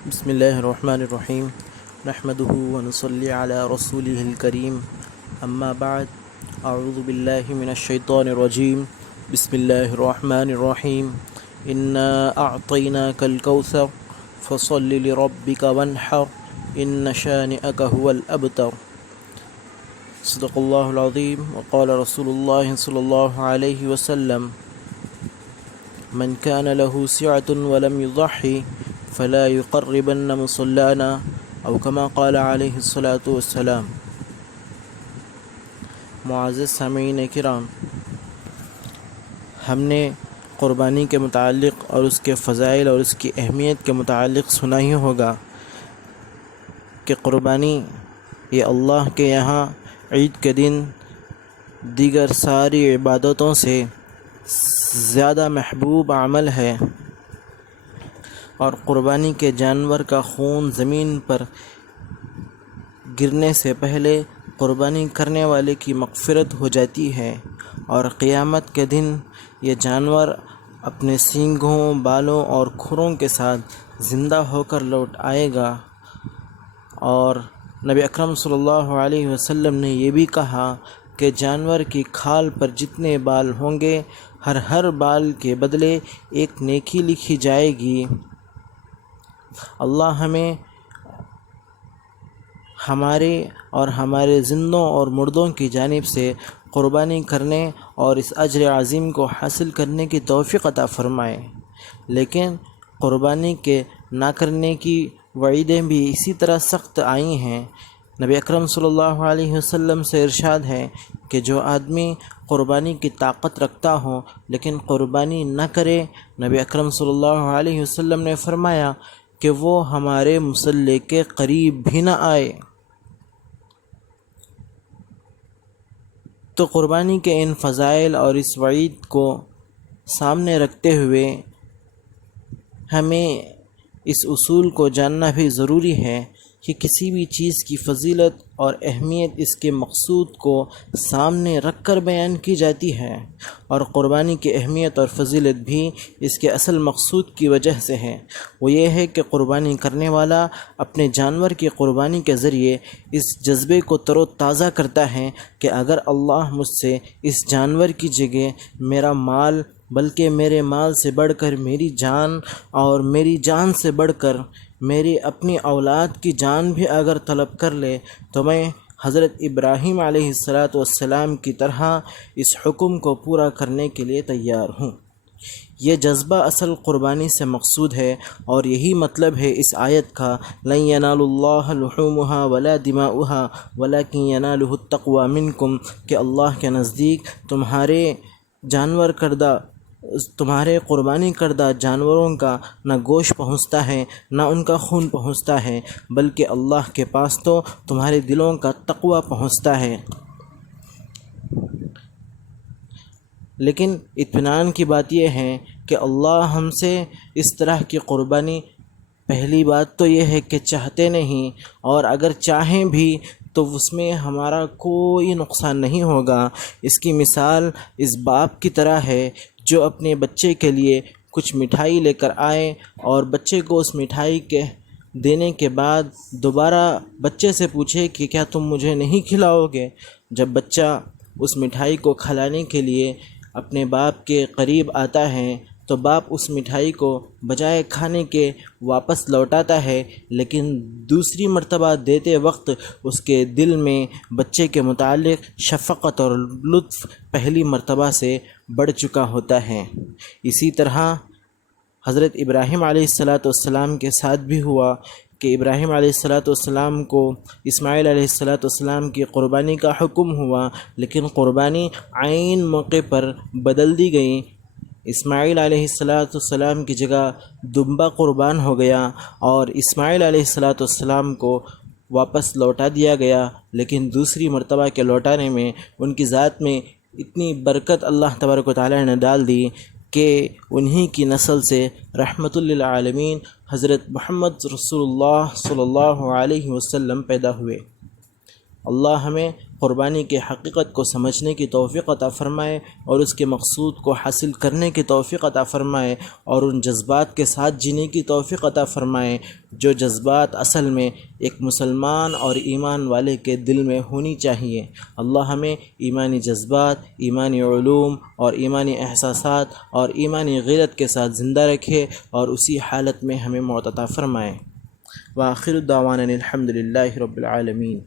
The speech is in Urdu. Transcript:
بسم اللہ الرحمن الرحیم نحمده ونصلی علی رسوله الکریم اما بعد اعوذ باللہ من الشیطان الرجیم بسم اللہ الرحمن الرحیم انا اعطیناک الکوثر فصل لربک وانحر ان شانئک هو الابتر صدق اللہ العظیم وقال رسول اللہ صلی اللہ علیہ وسلم من كان له سعة ولم يضحي فلا يقربن مصلانا او كما قال علیہ الصلاۃ والسلام۔ معزز سامعین کرام، ہم نے قربانی کے متعلق اور اس کے فضائل اور اس کی اہمیت کے متعلق سنا ہی ہوگا کہ قربانی یہ اللہ کے یہاں عید کے دن دیگر ساری عبادتوں سے زیادہ محبوب عمل ہے، اور قربانی کے جانور کا خون زمین پر گرنے سے پہلے قربانی کرنے والے کی مغفرت ہو جاتی ہے، اور قیامت کے دن یہ جانور اپنے سینگوں، بالوں اور کھروں کے ساتھ زندہ ہو کر لوٹ آئے گا۔ اور نبی اکرم صلی اللہ علیہ وسلم نے یہ بھی کہا کہ جانور کی کھال پر جتنے بال ہوں گے، ہر بال کے بدلے ایک نیکی لکھی جائے گی۔ اللہ ہمیں ہمارے اور ہمارے زندوں اور مردوں کی جانب سے قربانی کرنے اور اس اجر عظیم کو حاصل کرنے کی توفیق عطا فرمائے۔ لیکن قربانی کے نہ کرنے کی وعیدیں بھی اسی طرح سخت آئی ہیں۔ نبی اکرم صلی اللہ علیہ وسلم سے ارشاد ہے کہ جو آدمی قربانی کی طاقت رکھتا ہو لیکن قربانی نہ کرے، نبی اکرم صلی اللہ علیہ وسلم نے فرمایا کہ وہ ہمارے مصلی کے قریب بھی نہ آئے۔ تو قربانی کے ان فضائل اور اس وعید کو سامنے رکھتے ہوئے ہمیں اس اصول کو جاننا بھی ضروری ہے کہ کسی بھی چیز کی فضیلت اور اہمیت اس کے مقصود کو سامنے رکھ کر بیان کی جاتی ہے، اور قربانی کی اہمیت اور فضیلت بھی اس کے اصل مقصود کی وجہ سے ہے۔ وہ یہ ہے کہ قربانی کرنے والا اپنے جانور کی قربانی کے ذریعے اس جذبے کو تر و تازہ کرتا ہے کہ اگر اللہ مجھ سے اس جانور کی جگہ میرا مال، بلکہ میرے مال سے بڑھ کر میری جان، اور میری جان سے بڑھ کر میری اپنی اولاد کی جان بھی اگر طلب کر لے تو میں حضرت ابراہیم علیہ السلام کی طرح اس حکم کو پورا کرنے کے لیے تیار ہوں۔ یہ جذبہ اصل قربانی سے مقصود ہے، اور یہی مطلب ہے اس آیت کا لن ينال اللہ لحومها ولا دماؤها ولكن يناله التقوى منکم، کہ اللہ کے نزدیک تمہارے قربانی کردہ جانوروں کا نہ گوشت پہنچتا ہے نہ ان کا خون پہنچتا ہے، بلکہ اللہ کے پاس تو تمہارے دلوں کا تقوی پہنچتا ہے۔ لیکن اطمینان کی بات یہ ہے کہ اللہ ہم سے اس طرح کی قربانی، پہلی بات تو یہ ہے کہ چاہتے نہیں، اور اگر چاہیں بھی تو اس میں ہمارا کوئی نقصان نہیں ہوگا۔ اس کی مثال اس باپ کی طرح ہے جو اپنے بچے کے لیے کچھ مٹھائی لے کر آئے، اور بچے کو اس مٹھائی کے دینے کے بعد دوبارہ بچے سے پوچھے کہ کیا تم مجھے نہیں کھلاؤ گے؟ جب بچہ اس مٹھائی کو کھلانے کے لیے اپنے باپ کے قریب آتا ہے تو باپ اس مٹھائی کو بجائے کھانے کے واپس لوٹاتا ہے، لیکن دوسری مرتبہ دیتے وقت اس کے دل میں بچے کے متعلق شفقت اور لطف پہلی مرتبہ سے بڑھ چکا ہوتا ہے۔ اسی طرح حضرت ابراہیم علیہ السلام کے ساتھ بھی ہوا کہ ابراہیم علیہ السلام کو اسماعیل علیہ السلام کی قربانی کا حکم ہوا، لیکن قربانی عین موقع پر بدل دی گئی۔ اسماعیل علیہ السلام کی جگہ دمبا قربان ہو گیا، اور اسماعیل علیہ السلام کو واپس لوٹا دیا گیا، لیکن دوسری مرتبہ کے لوٹانے میں ان کی ذات میں اتنی برکت اللہ تبارک و تعالی نے ڈال دی کہ انہی کی نسل سے رحمت للعالمین حضرت محمد رسول اللہ صلی اللہ علیہ وسلم پیدا ہوئے۔ اللہ ہمیں قربانی کی حقیقت کو سمجھنے کی توفیق عطا فرمائے اور اس کے مقصود کو حاصل کرنے کی توفیق عطا فرمائے اور ان جذبات کے ساتھ جینے کی توفیق عطا فرمائے جو جذبات اصل میں ایک مسلمان اور ایمان والے کے دل میں ہونی چاہیے۔ اللہ ہمیں ایمانی جذبات، ایمانی علوم اور ایمانی احساسات اور ایمانی غیرت کے ساتھ زندہ رکھے اور اسی حالت میں ہمیں موت عطا فرمائے۔ وآخر دعوانا الحمد للہ رب العالمین۔